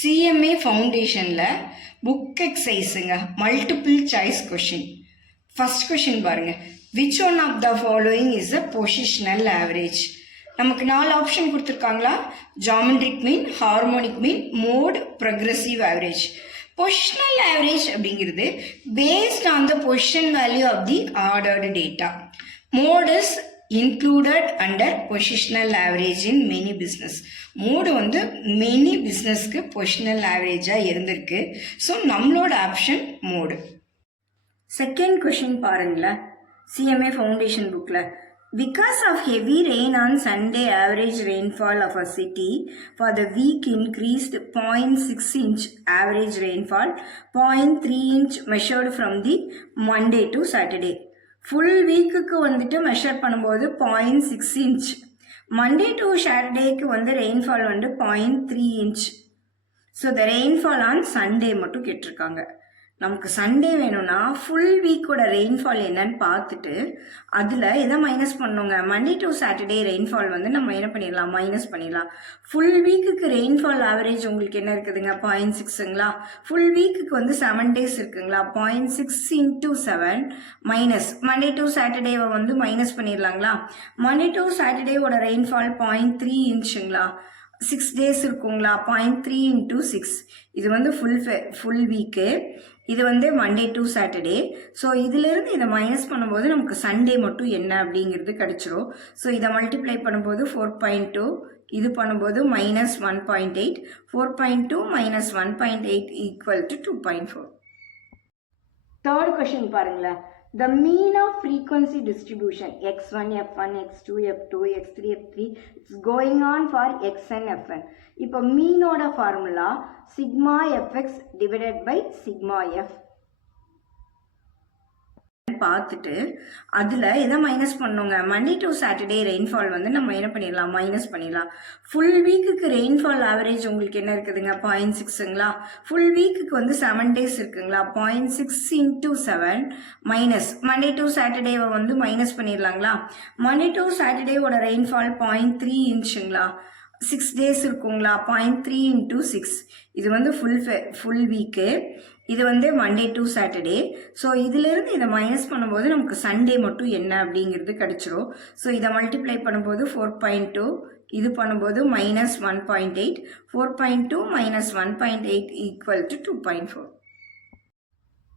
CMA ஃபவுண்டேஷனில் book எக்ஸசைஸுங்க multiple choice question. First question பாருங்க, which one of the following is a positional average. நமக்கு 4 option கொடுத்துருக்காங்களா? Geometric mean, harmonic mean, mode, progressive average. Positional average அப்படிங்கிறது based on the position value of the ordered data. Mode is included under positional average in many business. Mode வந்து many businessக்கு positional average இருந்திருக்கு. So நம்மளோட option mode. Second question பாருங்களேன், CMA foundation புக்கில், because of heavy rain on Sunday, average rainfall of a city for the week increased 0.6 inch average rainfall, 0.3 inch measured from the Monday to Saturday. Full வீக்குக்கு வந்துட்டு measure பண்ணும்போது 0.6 inch, Monday to சாட்டர்டேக்கு வந்து rainfall வந்து 0.3 inch. So the rainfall on Sunday மட்டும் கேட்டிருக்காங்க. நமக்கு Sunday வேணும்னா full வீக்கோட rainfall என்னன்னு பார்த்துட்டு அதில் எதை மைனஸ் பண்ணுங்க, மண்டே டு சாட்டர்டே ரெயின்ஃபால் வந்து நம்ம என்ன பண்ணிடலாம், மைனஸ் பண்ணிடலாம். ஃபுல் வீக்குக்கு ரெயின்ஃபால் ஆவரேஜ் உங்களுக்கு என்ன இருக்குதுங்க, 0.6ங்களா. ஃபுல் வீக்குக்கு வந்து 7 days இருக்குங்களா, 0.6 into 7 மைனஸ் மண்டே டு சாட்டர்டேவை வந்து மைனஸ் பண்ணிடலாங்களா. மண்டே டு சாட்டர்டேவோட ரெயின்ஃபால் 0.3 இன்ச்சுங்களா, 6 days இருக்குங்களா, 0.3 into 6. இது வந்து ஃபுல் வீக்கு, இது வந்து மண்டே டு சாட்டர்டே. ஸோ இதிலிருந்து இதை மைனஸ் பண்ணும்போது நமக்கு சண்டே மட்டும் என்ன அப்படிங்கிறது கிடைச்சிரும். ஸோ இதை மல்டிப்ளை பண்ணும்போது 4.2, இது பண்ணும்போது -1.8, 4.2 - 1.8 ஈக்குவல் டு 2.4. தேர்ட் கொஸ்டின் பாருங்களேன், the mean of frequency distribution x1, f1, x2, f2, x3, f3 is going on for xn, fn. இப்போ மீனோட formula sigma fx divided by sigma f பார்த்துட்டு அதில் எதை மைனஸ் பண்ணுங்க, மண்டே டு சாட்டர்டே ரெயின்ஃபால் வந்து நம்ம என்ன பண்ணிடலாம், மைனஸ் பண்ணிடலாம். ஃபுல் வீக்குக்கு ரெயின்ஃபால் ஆவரேஜ் உங்களுக்கு என்ன இருக்குதுங்க, 0.6ங்களா. ஃபுல் வீக்குக்கு வந்து 7 days இருக்குங்களா, 0.6 into 7 மைனஸ் மண்டே டு சாட்டர்டேவை வந்து மைனஸ் பண்ணிடலாங்களா. மண்டே டு சாட்டர்டேவோட ரெயின்ஃபால் 0.3 இன்ச்சுங்களா, 6 days இருக்குங்களா, 0.3 into 6. இது வந்து ஃபுல் வீக்கு, இது வந்து மண்டே டு சாட்டர்டே. ஸோ இதிலிருந்து இதை மைனஸ் பண்ணும்போது நமக்கு சண்டே மட்டும் என்ன அப்படிங்கிறது கிடைச்சிரும். ஸோ இதை மல்டிப்ளை பண்ணும்போது 4.2, இது பண்ணும்போது -1.8, 4.2 - 1.8 ஈக்குவல் டு 2.4.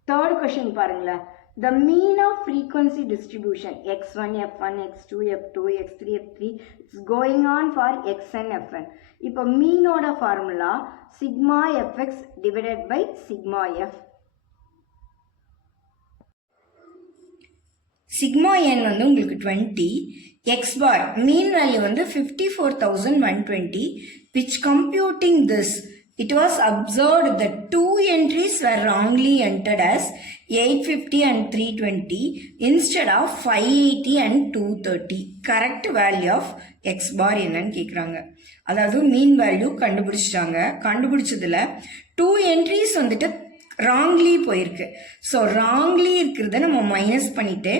தேர்ட் கொஸ்டின் பாருங்களேன், the mean of frequency distribution x1, f1, x2, f2, x3, f3 is going on for xn, fn. இப்போ மீனோட formula sigma fx divided by sigma f. Sigma n வந்து உங்களுக்கு 20, x bar mean value வந்து 54,120, which computing this it was observed that 2 entries were wrongly entered as 850 and 320 instead of 580 and 230. Correct value of X bar என்னன்னு கேட்குறாங்க. அதாவது mean value கண்டுபிடிச்சிட்டாங்க. கண்டுபிடிச்சதுல 2 entries வந்துட்டு wrongly போயிருக்கு. ஸோ ராங்லி இருக்கிறத நம்ம மைனஸ் பண்ணிட்டு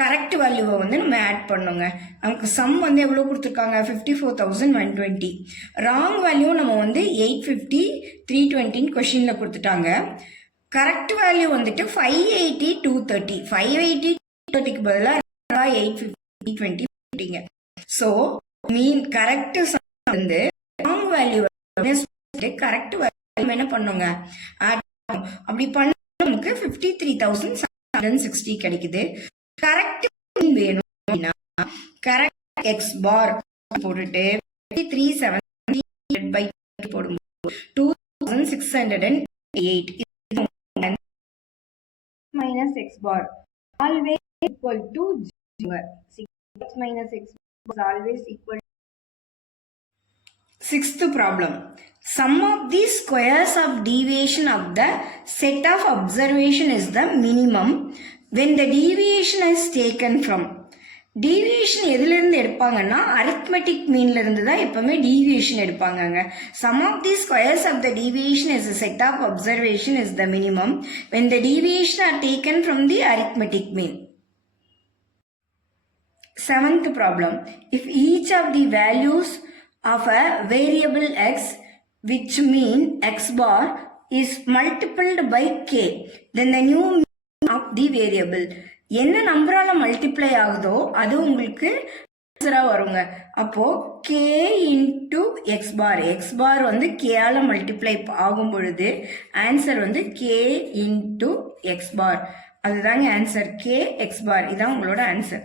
கரெக்ட் வேல்யூவை வந்து நம்ம ஆட் பண்ணுங்க. நமக்கு சம் வந்து எவ்வளோ கொடுத்துருக்காங்க, 54,120. ராங் வேல்யூ நம்ம வந்து 850, 320 கொஷினில் கொடுத்துட்டாங்க. கரெக்ட் வேல்யூ வந்துட்டு 580, 230. 580, 230க்கு பதிலாக 850, 320. ஸோ மீன் கரெக்ட் வந்து ராங் வேல்யூ கரெக்ட் வேல்யூ என்ன பண்ணுங்க, ஆட். அப்படி பண்ண நமக்கு 53,760 கிடைக்குது. கரெக்ட் வேணும் அப்படின்னா கரெக்ட் எக்ஸ் பார் போட்டுட்டு 53,760 போடும்போது 2,608 minus x bar always equal to 0. 6 minus x bar is always equal. Sixth problem. Sum of the squares of deviation of the set of observation is the minimum when the deviation is taken from. Deviation எதிலிருந்து எடுப்பாங்கன்னா arithmetic meanல இருந்து தான் எப்பவுமே deviation எடுப்பாங்க. Sum of the squares of the deviation is a set of observation is the minimum when the deviation are taken from the arithmetic mean. Seventh problem. If each of the values of a variable x which mean x bar is multiplied by k, then the new mean of the variable. என்ன நம்பரால multiply ஆகுதோ அது உங்களுக்கு ஆன்சரா வருங்க. அப்போ k into X பார், X பார் வந்து k ஆல multiply ஆகும் பொழுது ஆன்சர் வந்து k இன்டு எக்ஸ் பார். அதுதாங்க ஆன்சர், k எக்ஸ் பார். இதான் உங்களோட ஆன்சர்.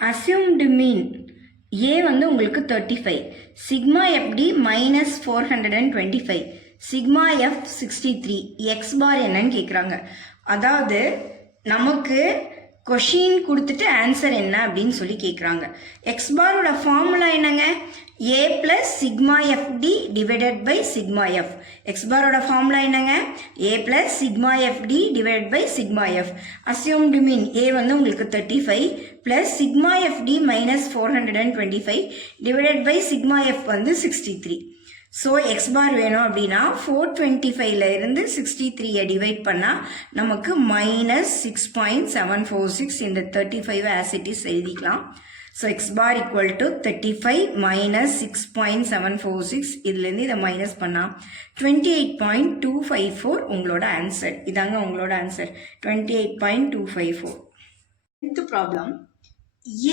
அசியூம்டு மீன் ஏ வந்து உங்களுக்கு 35, sigma FD minus 425, sigma F 63, X bar என்னன்னு கேட்குறாங்க. அதாவது நமக்கு கொஷின் கொடுத்துட்டு ஆன்சர் என்ன அப்படின்னு சொல்லி கேட்குறாங்க. எக்ஸ் பாரோட ஃபார்முலா என்னங்க? A plus sigma FD divided by sigma F. X பாரோட ஃபார்முலா என்னங்க? A plus sigma FD divided by sigma F. Assumed mean A வந்து உங்களுக்கு 35 plus sigma FD minus 425 divided by sigma F வந்து 63. So x பார் வேணும் அப்படின்னா 425ல இருந்து 63 divide பண்ணால் நமக்கு மைனஸ் 6.746 இந்த 35 ஆஸ் இட் இஸ் எழுதிக்கலாம். So x bar equal to 35 minus 6.746, இதுலேருந்து இதை மைனஸ் பண்ணால் 28.254 உங்களோட ஆன்சர். இதாங்க உங்களோட ஆன்சர் 28.254. அடுத்த ப்ராப்ளம்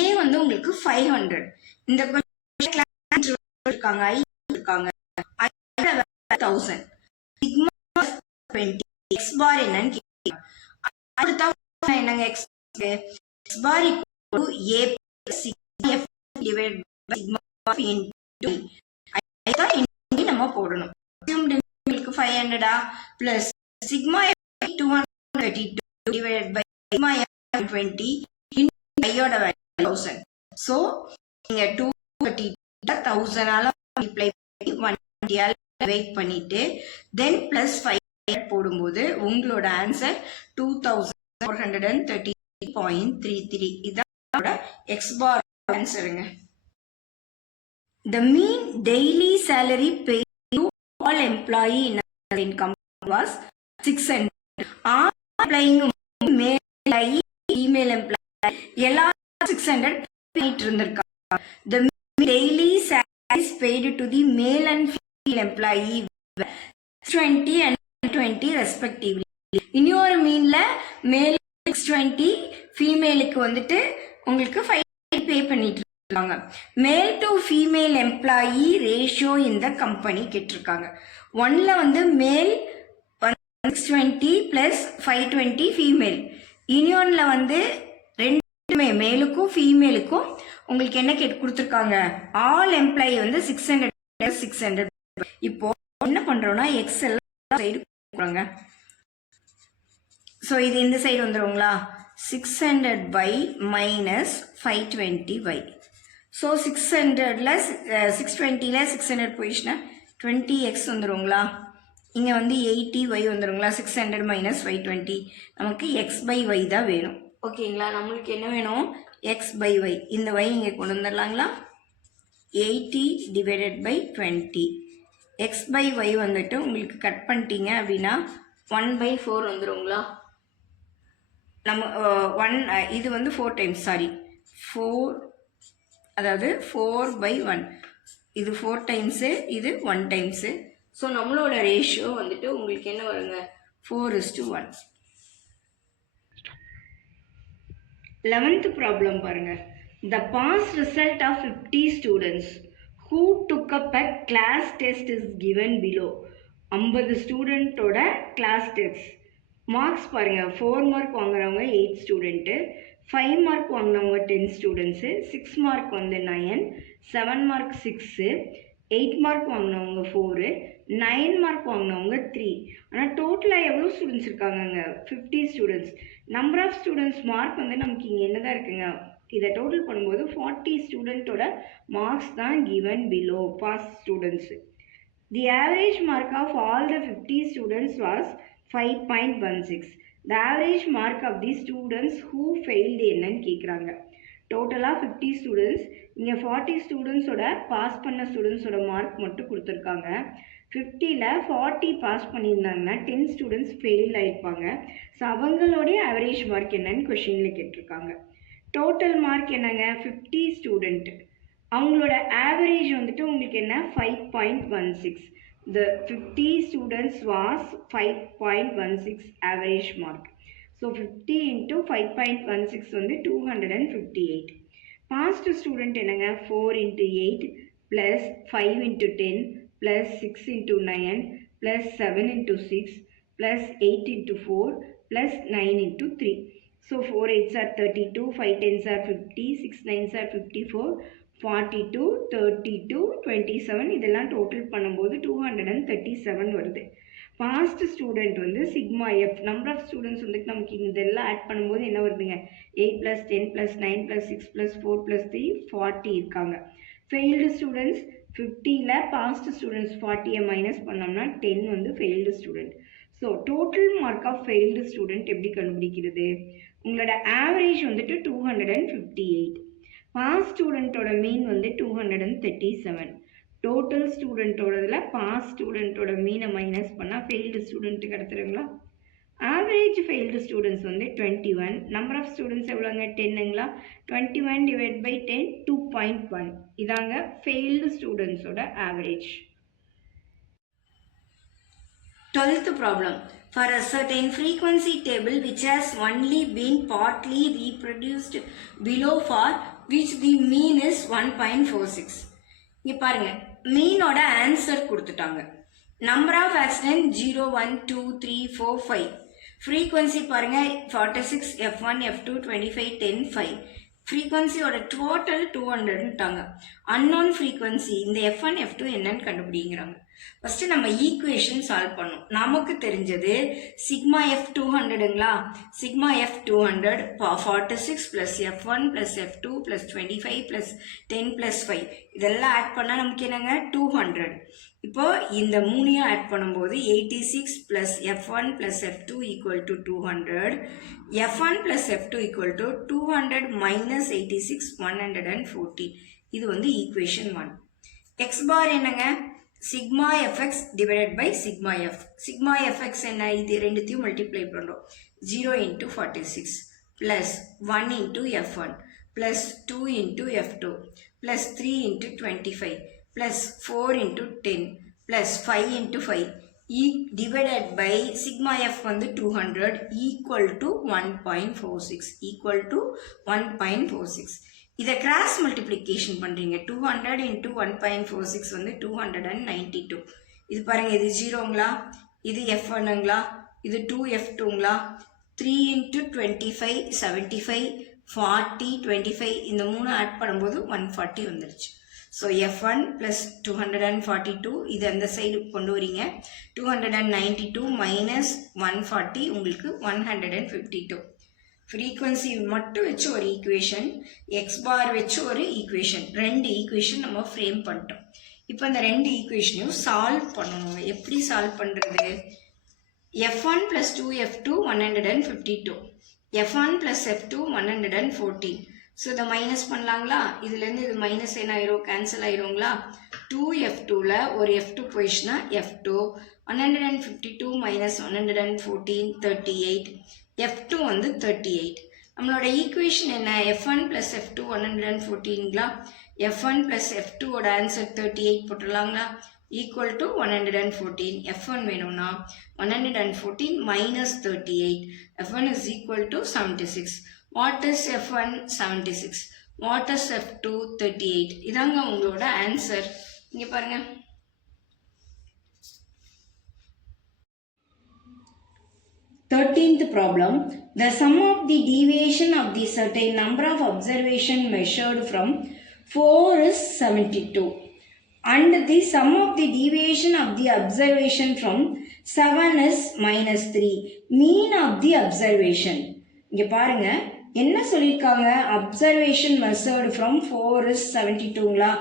ஏ வந்து உங்களுக்கு 500. இந்த இருக்காங்க இருக்காங்க 1000, சிக்மா 20, எக்ஸ் பார் என்னன்னு கேட்குறாங்க. அடுத்த என்னங்க? X bar equal to A sigma F divide by sigma F into ஐதான் இன்டு நம்ம போடணும். அசியூம்டு மீனுக்கு 500 plus sigma F 232 divide by sigma F 20 into ஐயோட வேல்யூ 1000. ஸோ நீங்க 232 1000 ஆல மல்டிப்ளை பண்ணி 120 ஆல வெயிட் பண்ணிட்டு தென் பிளஸ் 5 போடும்போது உங்களோட ஆன்சர் 2430.33. இதான் எக்ஸ் பார் ஆன்சருங்க. The mean daily salary paid to all employee in company was 600. All employing male employee, female employee எல்லாரும் 600 பண்ணிட்டு இருந்திருக்காங்க. The daily salary is paid to the male and female employee 20 and 20 respectively. இன்னொரு மீன்ல மேல் 620, ஃபீமேலுக்கு வந்துட்டு உங்களுக்கு 5 பே பண்ணிட்டு இருக்காங்க. மேல் டு ஃபீமேல் எம்ப்ளாயி ரேஷியோ இந்த கம்பெனி கேட்டிருக்காங்க. ஒன்ல வந்து மேல் 620 பிளஸ் 520 ஃபீமேல், இன்னொன்ல வந்து ரெண்டுமே மேலுக்கும் ஃபீமேலுக்கும் உங்களுக்கு என்ன கொடுத்துருக்காங்க? ஆல் எம்ப்ளாயி வந்து 600 600. இப்போ என்ன பண்றோம்னா எக்ஸ் எல்லாம் சைடு கொடுக்குறாங்க. ஸோ இது இந்த சைடு வந்துடுங்களா? 600 by மைனஸ் 520 by. ஸோ 600ல 620ல 600 போயிடுச்சுன்னா 20x வந்துடுங்களா? இங்கே வந்து 80y வந்துடுங்களா? 600 மைனஸ் 520 நமக்கு x by y தான் வேணும். ஓகேங்களா? நம்மளுக்கு என்ன வேணும்? x by y. இந்த y இங்கே கொண்டு வந்துடலாங்களா? 80 divided by 20. x by y வந்துட்டு உங்களுக்கு கட் பண்ணிட்டீங்க அப்படின்னா 1/4 வந்துடுங்களா? நம்ம 1 இது வந்து 4 டைம்ஸ், சாரி 4, அதாவது 4/1. இது 4 டைம்ஸு, இது 1 டைம்ஸு. ஸோ நம்மளோட ரேஷியோ வந்துட்டு உங்களுக்கு என்ன வருங்க? 4:1. 11th ப்ராப்ளம் பாருங்க. The past result of 50 students who took up a class test is given below. 50 ஸ்டூடெண்ட்டோட கிளாஸ் டெஸ்ட் மார்க்ஸ் பாருங்க. 4 மார்க் வாங்குறவங்க 8 ஸ்டூடெண்ட்டு, 5 மார்க் வாங்கினவங்க 10 ஸ்டூடெண்ட்ஸு, 6 மார்க் வந்து 9, 7 மார்க் 6, 8 மார்க் வாங்கினவங்க 4, 9 மார்க் வாங்கினவங்க 3. ஆனால் டோட்டலாக எவ்வளோ ஸ்டூடெண்ட்ஸ் இருக்காங்கங்க? 50 students. Number of students mark வந்து நமக்கு இங்கே என்ன தான் இருக்குங்க? இதை டோட்டல் பண்ணும்போது 40 ஸ்டூடெண்ட்டோட மார்க்ஸ் தான் given below pass students. The average mark of all the 50 students was 5.16. The average mark of the students who failed என்னன்னு கேட்குறாங்க. டோட்டலாக 50 ஸ்டூடெண்ட்ஸ், இங்கே 40 ஸ்டூடெண்ட்ஸோட பாஸ் பண்ண ஸ்டூடெண்ட்ஸோட மார்க் மட்டும் கொடுத்துருக்காங்க. 50ல் 40 பாஸ் பண்ணியிருந்தாங்கன்னா 10 ஸ்டூடெண்ட்ஸ் ஃபெயில் ஆகிருப்பாங்க. ஸோ அவங்களுடைய ஆவரேஜ் மார்க் என்னன்னு கொஷினில் கேட்டிருக்காங்க. டோட்டல் மார்க் என்னங்க? 50 ஸ்டூடெண்ட் அவங்களோட ஆவரேஜ் வந்துட்டு உங்களுக்கு என்ன 5.16. The 50 students was 5.16 average mark. So 50 into 5.16 வந்து 258. Past student என்னங்க 4 into 8 plus 5 into 10 plus 6 into 9 plus 7 into 6 plus 8 into 4 plus 9 into 3. So 4 8s are 32, 5 10s are 50, 6 9s are 54, 42, 32, 27 இதெல்லாம் total பண்ணும்போது 237 வருது. பாஸ்ட் ஸ்டூடெண்ட் வந்து sigma f number of students வந்துட்டு நமக்கு இதெல்லாம் add பண்ணும்போது என்ன வருதுங்க 8 + 10 + 9 + 6 + 4 + 3 40 இருக்காங்க. ஃபெயில்டு ஸ்டூடெண்ட்ஸ் 50ல் பாஸ்ட் ஸ்டூடெண்ட்ஸ் 40 மைனஸ் பண்ணோம்னா 10 வந்து failed student. So total mark of failed student எப்படி கண்டுபிடிக்கிறது? உங்களோட ஆவரேஜ் வந்துட்டு 258. பாஸ் ஸ்டூடெண்ட்டோட மீன் வந்து 237. டோட்டல் ஸ்டூடெண்ட்டோடதில் பாஸ் ஸ்டூடெண்ட்டோட மீனை மைனஸ் பண்ணால் ஃபெயில்டு ஸ்டூடெண்ட்டு கிடச்சிருங்களா? ஆவரேஜ் ஃபெயில்டு ஸ்டூடெண்ட்ஸ் வந்து 21. நம்பர் ஆஃப் ஸ்டூடெண்ட்ஸ் எவ்வளோங்க 10ங்களா? 21 / 10 2.1. இதாங்க ஃபெயில்டு ஸ்டூடெண்ட்ஸோட average. 12th problem. For a certain frequency table which has only been partly reproduced below, for which the mean is 1.46. இங்கே பாருங்க, மீனோட ஆன்சர் கொடுத்துட்டாங்க. Number of accident 0 1 2 3 4 5. ஃப்ரீக்வன்சி பாருங்க 46, F1 F2 25 10 5. ஃப்ரீக்வன்சியோட total 200ட்டாங்க. அன்னோன் ஃப்ரீக்வன்சி இந்த F1 F2 என்னன்னு கண்டுபிடிங்கிறாங்க. ஃபஸ்ட்டு நம்ம ஈக்குவேஷன் சால்வ் பண்ணோம். நமக்கு தெரிஞ்சது சிக்மா எஃப் 200ங்களா? சிக்மா எஃப் 200 46 + F1 + F2 + 25 + 10 + 5 இதெல்லாம் ஆட் பண்ணால் நமக்கு என்னங்க 200. இப்போ இந்த மூணையும் ஆட் பண்ணும்போது 86 + F1 + F2 = 200. F1 + F2 = 200 - 86 114. இது வந்து ஈக்குவேஷன் 1. எக்ஸ் பார் என்னங்க? Sigma f x divided by sigma f. Sigma f x என்ன? இது ரெண்டுத்தையும் மல்டிப்ளை பண்ணுறோம். 0 × 46 + 1 × F1 + 2 × F2 + 3 × 25 + 4 × 10 + 5 × 5 divided by sigma F வந்து 200 = 1.46 = 1.46. இதை கிராஸ் மல்டிப்ளிகேஷன் பண்ணுறீங்க. 200 × 1.46 வந்து 292. இது பாருங்கள், இது 0ங்களா? இது F1ங்களா? இது 2F2ங்களா? 3 × 25 75 40 25 இந்த 3 ஆட் பண்ணும்போது 140 வந்துருச்சு. ஸோ F1 + 242 இது அந்த சைடு கொண்டு வரீங்க. 292 - 140 உங்களுக்கு 152. ஃப்ரீக்வன்சி மட்டும் வச்சு ஒரு ஈக்குவேஷன், எக்ஸ் பார் வச்சு ஒரு ஈக்குவேஷன், 2 ஈக்குவேஷன் நம்ம ஃப்ரேம் பண்ணிட்டோம். இப்போ இந்த 2 ஈக்குவேஷனையும் சால்வ் பண்ணணும். எப்படி சால்வ் பண்ணுறது? F1 + 2F2 152, F1 + F2 114. So இதை மைனஸ் பண்ணலாங்களா? இதுலேருந்து இது மைனஸ் என்ன ஆயிரும்? கேன்சல் ஆயிருங்களா? 2F2ல் ஒரு F2 போயிடுச்சுன்னா F2 152 - 114 38. F2 வந்து 38. நம்மளோட ஈக்குவேஷன் என்ன? F1 + F2 114ங்களா? F1 + F2ஓட answer 38 போட்டுடலாங்களா? = 114. F1 வேணும்னா 114 - 38. F1 = 76. What is F1? 76. What is F2? 38. இதாங்க உங்களோட ஆன்சர். இங்கே பாருங்க. Thirteenth problem. The sum of the deviation of the certain number of observation measured from 4 is 72. And the sum of the deviation of the observation from 7 is -3. Mean of the observation. இங்கே பாருங்க, என்ன சொல்லியிருக்காங்க? Observation measured from 4 is 72ங்களா?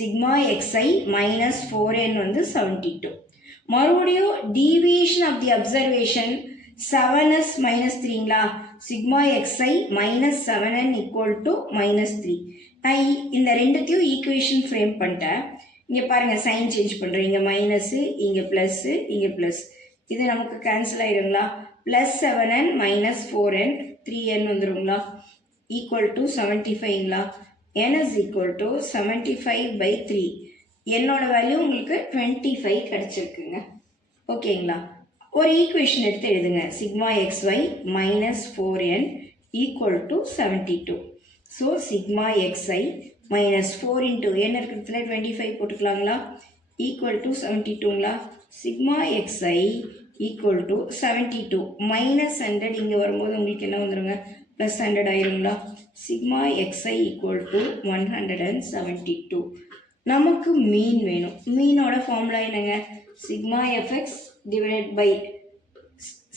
Sigma xi - 4n வந்து 72. மறுபடியும் deviation of the observation 7 is -3ங்களா? Sigma xi - 7n = -3. நான் இந்த ரெண்டுத்தையும் ஈக்குவேஷன் ஃப்ரேம் பண்ணிட்டேன். இங்கே பாருங்கள், சைன் சேஞ்ச் பண்ணுறேன். இங்கே மைனஸு, இங்கே ப்ளஸ்ஸு, இங்கே ப்ளஸ். இது நமக்கு கேன்சல் ஆகிடுங்களா? +7n - 4n 3n வந்துடுங்களா? = 75ங்களா? n is equal to 75/3. என்னோட வேல்யூ உங்களுக்கு 25 கிடைச்சிருக்குங்க. ஓகேங்களா? ஒரு ஈக்குவேஷன் எடுத்து எழுதுங்க. Sigma xy minus 4n equal to 72. So sigma xi minus 4 into n இருக்கிறதுல 25 போட்டுக்கலாங்களா? ஈக்குவல் டு 72ங்களா? Sigma xi equal to 72 minus 100 இங்கே வரும்போது உங்களுக்கு என்ன வந்துருங்க? ப்ளஸ் 100 ஆயிருங்களா? Sigma xi equal to 172. நமக்கு மீன் வேணும். மீனோட ஃபார்முலா என்னங்க? Sigma fx divided by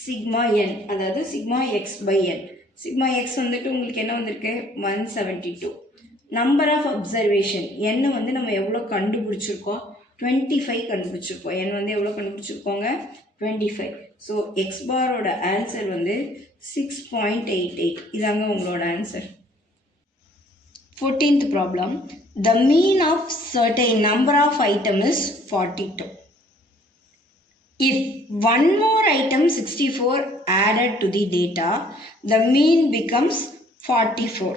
sigma n, அதாவது sigma x by n. Sigma x வந்துட்டு உங்களுக்கு என்ன வந்திருக்கு? 172. நம்பர் ஆஃப் அப்சர்வேஷன் n வந்து நம்ம எவ்வளோ கண்டுபிடிச்சிருக்கோம்? 25 கண்டுபிடிச்சிருக்கோம். n வந்து எவ்வளோ கண்டுபிடிச்சிருக்கோங்க? 25. ஸோ எக்ஸ் பாரோட ஆன்சர் வந்து 6.88. இதாங்க உங்களோட answer. 14th problem. The mean of certain number of item is 42. If one more item 64 added to the data, the mean becomes 44.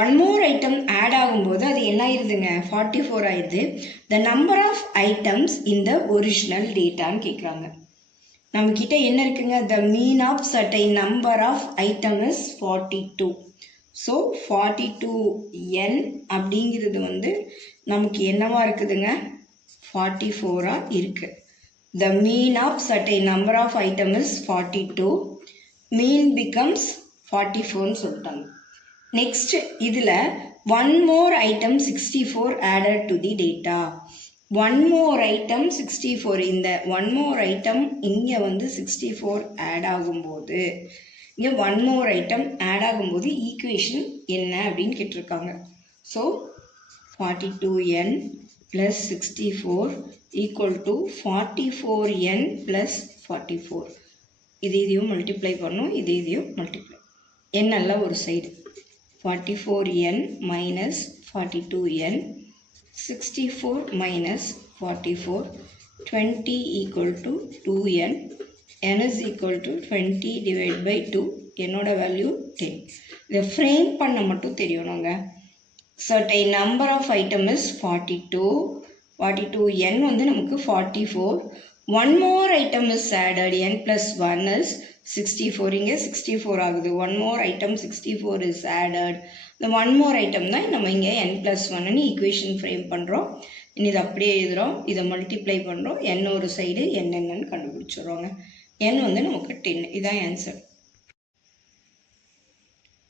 One more item add ஆகும்போது அது என்ன ஆயிருதுங்க? 44 ஆயிருது. The number of items in the original dataன்னு கேட்குறாங்க. நம்ம கிட்ட என்ன இருக்குங்க? The mean of certain number of item is 42. So 42n அப்படிங்கிறது வந்து நமக்கு என்னவா இருக்குதுங்க? 44ஆ இருக்கு. The mean of certain number of item is 42. Mean becomes 44ன்னு சொல்லிட்டாங்க. நெக்ஸ்ட் இதில் one more item 64 added to the data. one more item 64. இந்த one more item இங்கே வந்து 64 ஆட் ஆகும்போது இங்கே ஒன் மோர் ஐட்டம் ஆட் ஆகும்போது ஈக்குவேஷன் என்ன அப்படின்னு கேட்டிருக்காங்க. So 42n plus 64 equal to 44n plus 44. இதையும் மல்டிப்ளை பண்ணணும், இதையும் மல்டிப்ளை. என்னெல்லாம் ஒரு side 44n minus 42n 64 minus 44 20 equal to 2n. n is equal to 20 divided by 2. என்னோட வேல்யூ 10. இதை ஃப்ரேம் பண்ண மட்டும் தெரியணுங்க. certain number of item is 42. 42n வந்து நமக்கு 44. one more item is added. n plus 1 is 64. இங்கே 64 ஆகுது. one more item 64 is added. இந்த one more item தான் நம்ம இங்கே n plus 1ன்னு ஈக்குவேஷன் ஃப்ரேம் பண்ணுறோம். இனி இதை அப்படியே எழுதுகிறோம், இதை மல்டிப்ளை பண்ணுறோம், n ஒரு சைடு என்னென்னு கண்டுபிடிச்சிடுறோங்க. n வந்து நமக்கு 10. இதான் answer.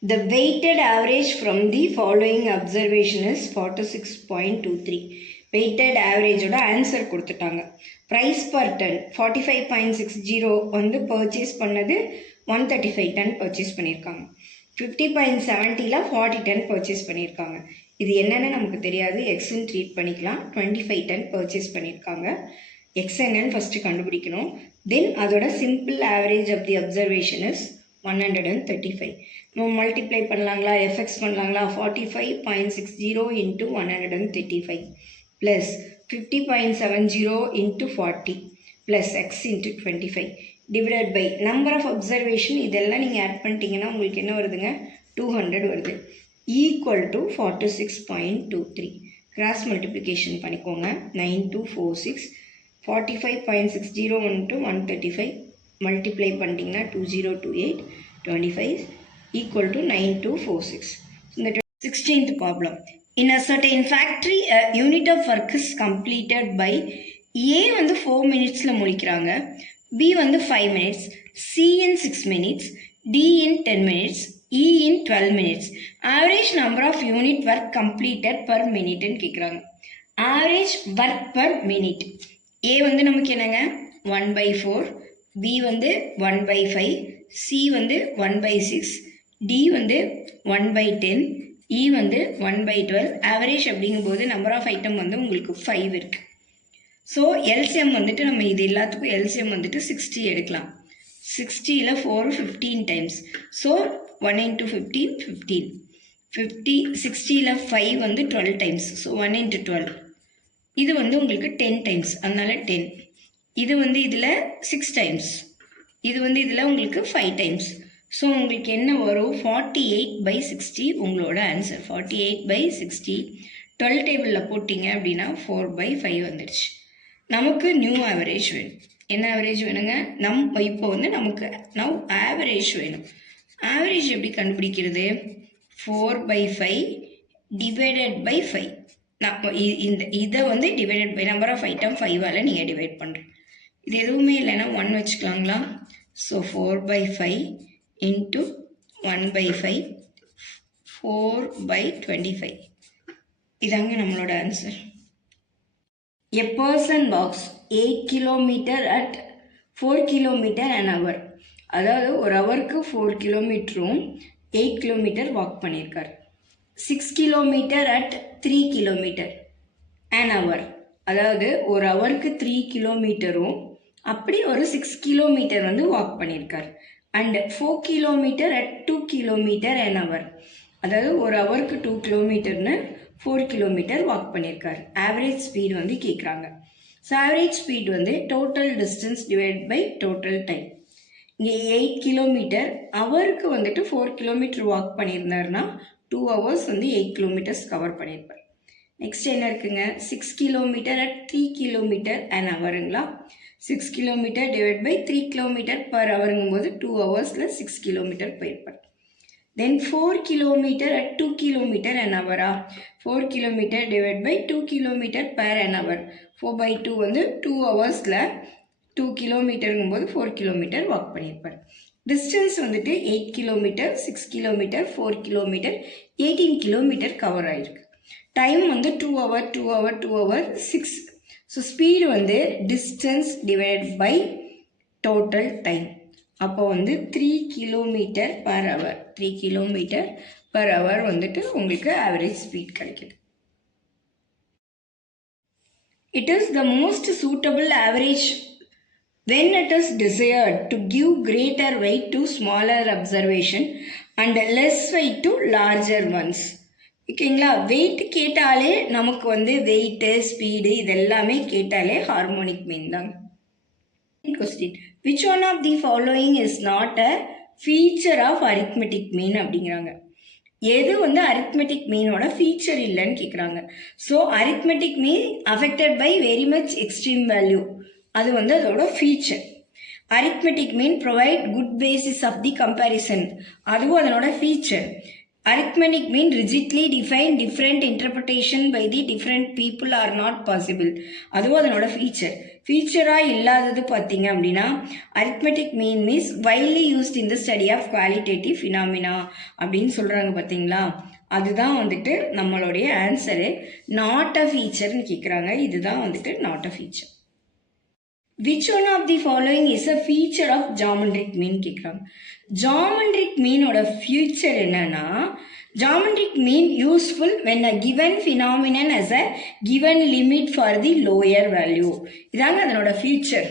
The weighted average from the following observation is 46.23. weighted averageோட answer கொடுத்துட்டாங்க. price per ton 45.60 வந்து பர்ச்சேஸ் பண்ணது 135 டன் பர்ச்சேஸ் பண்ணியிருக்காங்க. 50.70ல் 40 டன் பர்ச்சேஸ் பண்ணியிருக்காங்க. இது என்னென்னு நமக்கு தெரியாது, எக்ஸ்ன்னு ட்ரீட் பண்ணிக்கலாம். 25 டன் பர்ச்சேஸ் பண்ணியிருக்காங்க. எக்ஸ் என்னன்னு ஃபஸ்ட்டு கண்டுபிடிக்கணும். தென் அதோட simple average of the observation is 135. நம்ம மல்டிப்ளை பண்ணலாங்களா, எஃப்எக்ஸ் பண்ணலாங்களா? 45.60 into 135 plus 50.70 into 40 plus X into 25 divided by number of observation. இதெல்லாம் நீங்கள் ஆட் பண்ணிட்டீங்கன்னா உங்களுக்கு என்ன வருதுங்க? 200 வருது. Equal to 46.23. கிராஸ் மல்டிப்ளிகேஷன் பண்ணிக்கோங்க. 9246 45.60 into 135 மல்டிப்ளை பண்ணிட்டீங்கன்னா 2028 25 equal to 9246. இந்த 16th problem. In a certain factory, a unit of work is completed by A வந்து 4 minutesல முடிக்கிறாங்க, B வந்து 5 minutes, C in 6 minutes, D in 10 minutes, E in 12 minutes. Average number of unit work completed per minute ன்னு கேட்குறாங்க. Average work per minute. A வந்து நமக்கு என்னங்க? 1/4, B வந்து 1/5, C வந்து 1/6, D வந்து 1/10, E வந்து 1/12. ஆவரேஜ் அப்படிங்கும்போது நம்பர் ஆஃப் ஐட்டம் வந்து உங்களுக்கு 5 இருக்கு. ஸோ எல்சிஎம் வந்துட்டு நம்ம இது எல்லாத்துக்கும் எல்சிஎம் வந்துட்டு 60 எடுக்கலாம். 60ல் 4 15 டைம்ஸ். So 1 into 15 15. 60ல் 5 வந்து 12 டைம்ஸ். So 1 into 12. இது வந்து உங்களுக்கு 10 டைம்ஸ், அதனால 10. இது வந்து இதில் 6 டைம்ஸ், இது வந்து இதில் உங்களுக்கு 5 டைம்ஸ். ஸோ உங்களுக்கு என்ன வரும் 48/60 உங்களோட ஆன்சர் 48/60 12 டேபிளில் போட்டிங்க அப்படின்னா 4/5 வந்துடுச்சு. நமக்கு நியூ ஆவரேஜ் வேணும். என்ன ஆவரேஜ் வேணுங்க? இப்போ வந்து நமக்கு ஆவரேஜ் வேணும். ஆவரேஜ் எப்படி கண்டுபிடிக்கிறது? 4/5 டிவைடட் பை 5. இதை வந்து divided by number of item 5ஆல் நீங்கள் டிவைட் பண்ணுறேன். இது எதுவுமே இல்லைன்னா 1 வச்சுக்கலாங்களா? So 4/5 into 1/5 4/25. இதாங்க நம்மளோட answer. A person walks 8 kilometer at 4 kilometer an hour. அதாவது ஒரு ஹவருக்கு 4 கிலோமீட்டரும் 8 கிலோமீட்டர் வாக் பண்ணியிருக்கார். 6 kilometre at 3 kilometre an hour. அதாவது ஒரு ஹவருக்கு 3 கிலோமீட்டரும் அப்படி ஒரு 6 கிலோமீட்டர் வந்து வாக் பண்ணியிருக்கார். And 4 kilometre at 2 kilometre an hour. அதாவது ஒரு ஹவருக்கு 2 கிலோமீட்டர்னு 4 கிலோமீட்டர் வாக் பண்ணியிருக்காரு. ஆவரேஜ் ஸ்பீடு வந்து கேட்குறாங்க. ஸோ ஆவரேஜ் ஸ்பீட் வந்து total distance divide by total time. இங்கே 8 கிலோமீட்டர் ஹவருக்கு வந்துட்டு 4 கிலோமீட்டர் வாக் பண்ணியிருந்தாருன்னா 2 ஹவர்ஸ் வந்து 8 கிலோமீட்டர்ஸ் கவர் பண்ணியிருப்பார். நெக்ஸ்ட் என்ன இருக்குங்க? 6 கிலோமீட்டர் அட் 3 கிலோமீட்டர் an hourங்களா? 6 kilometre divide by 3 kilometre per ஹவருங்கும்போது 2 ஹவர்ஸில் 6 கிலோமீட்டர் போயிருப்பார். Then 4 kilometre at 2 kilometre an hour. 4 kilometre divide by 2 kilometre per an hour. 4/2 வந்து 2 ஹவர்ஸில் 2 கிலோமீட்டருங்கும்போது 4 கிலோமீட்டர் வாக் பண்ணியிருப்பார். டிஸ்டன்ஸ் வந்துட்டு 8 kilometre 6 kilometre 4 kilometre 18 kilometre cover ஆகிருக்கு. டைம் வந்து 2 hour 2 hour 2 hour 6. So speed வந்து distance divide by total time. அப்போ வந்து 3 kilometre per hour 3 kilometre per hour வந்துட்டு உங்களுக்கு ஆவரேஜ் ஸ்பீட் கிடைக்குது. It is the most suitable average when it is desired to give greater weight to smaller observation and less weight to larger ones. ஓகேங்களா? Wait கேட்டாலே நமக்கு வந்து weight speed இதெல்லாமே கேட்டாலே harmonic mean தாங்க. Question, which one of the following is not a feature of arithmetic mean அப்படிங்கிறாங்க. எது வந்து அரித்மெட்டிக் மீனோட ஃபீச்சர் இல்லைன்னு கேட்குறாங்க. So arithmetic mean affected by very much extreme value, அது வந்து அதோட feature. Arithmetic mean provide good basis of the comparison, அதுவும் அதனோட feature. Arithmetic mean rigidly defined different interpretation by the different people are not possible, அதுவும் அதனோட feature. ஃபீச்சராக இல்லாதது பார்த்தீங்க அப்படின்னா arithmetic mean means widely used in the study of qualitative phenomena அப்படின்னு சொல்கிறாங்க பார்த்தீங்களா? அதுதான் வந்துட்டு நம்மளுடைய ஆன்சரு. நாட் அ ஃபீச்சர்னு கேட்குறாங்க. இதுதான் வந்துட்டு not a feature. Which one of the following is a feature of geometric mean கேட்குறாங்க. ஜாமெண்ட்ரிக் மீனோட ஃபியூச்சர் என்னன்னா, geometric mean useful when a given phenomenon has a given limit for the lower value. இதாங்க அதனோட future.